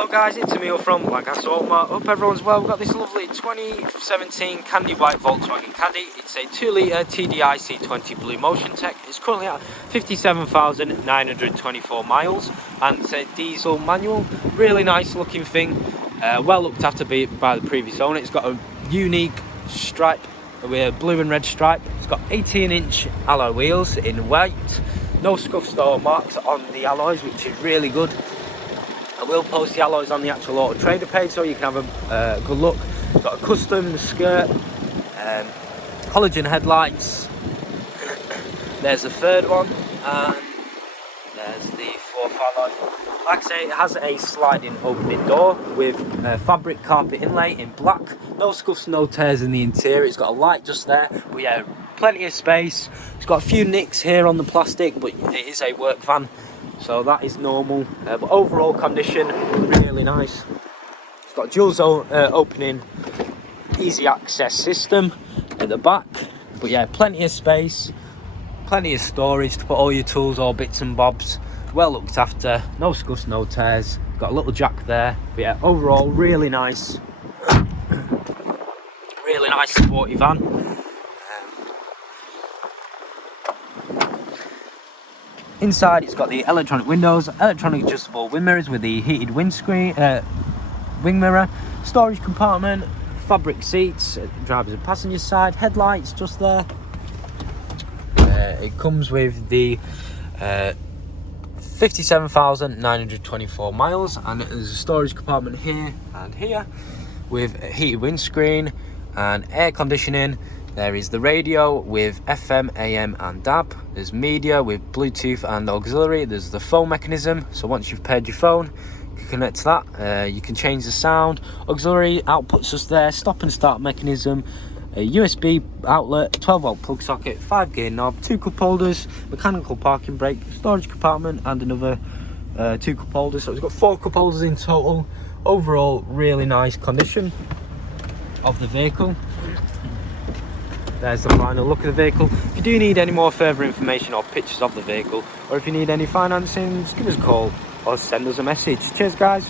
Hello guys, it's Emil from Lancaster Automart. Hope everyone's well. We've got this lovely 2017 candy white Volkswagen Caddy. It's a 2 litre TDI C20 BlueMotion tech. It's currently at 57,924 miles and it's a diesel manual. Really nice looking thing. Well looked after by the previous owner. It's got a unique stripe with a blue and red stripe. It's got 18-inch alloy wheels in white. No scuffs or marks on the alloys, which is really good. I will post the alloys on the actual Auto Trader page so you can have a good look. It's got a custom skirt, halogen headlights. There's the third one, and there's the fourth alloy. Like I say, it has a sliding opening door with fabric carpet inlay in black. No scuffs, no tears in the interior. It's got a light just there. But yeah, plenty of space. It's got a few nicks here on the plastic, but it is a work van, so that is normal. But overall condition, really nice. It's got dual zone opening, easy access system at the back. But yeah, plenty of space, plenty of storage to put all your tools or bits and bobs. Well looked after, no scuffs, no tears. Got a little jack there. But yeah, overall really nice. Really nice sporty van. Inside it's got the electronic windows, electronic adjustable wind mirrors with the heated windscreen, wing mirror, storage compartment, fabric seats, driver's and passenger side, headlights just there. It comes with the 57,924 miles, and there's a storage compartment here and here with a heated windscreen and air conditioning. There is the radio with FM, AM and DAB. There's media with Bluetooth and auxiliary. There's the phone mechanism, so once you've paired your phone, you can connect to that. You can change the sound. Auxiliary outputs just there, stop and start mechanism, a USB outlet, 12-volt plug socket, 5-gear knob, 2 cup holders, mechanical parking brake, storage compartment and another 2 cup holders. So it's got 4 cup holders in total. Overall, really nice condition of the vehicle. There's the final look of the vehicle. If you do need any more further information or pictures of the vehicle, or if you need any financing, just give us a call or send us a message. Cheers guys.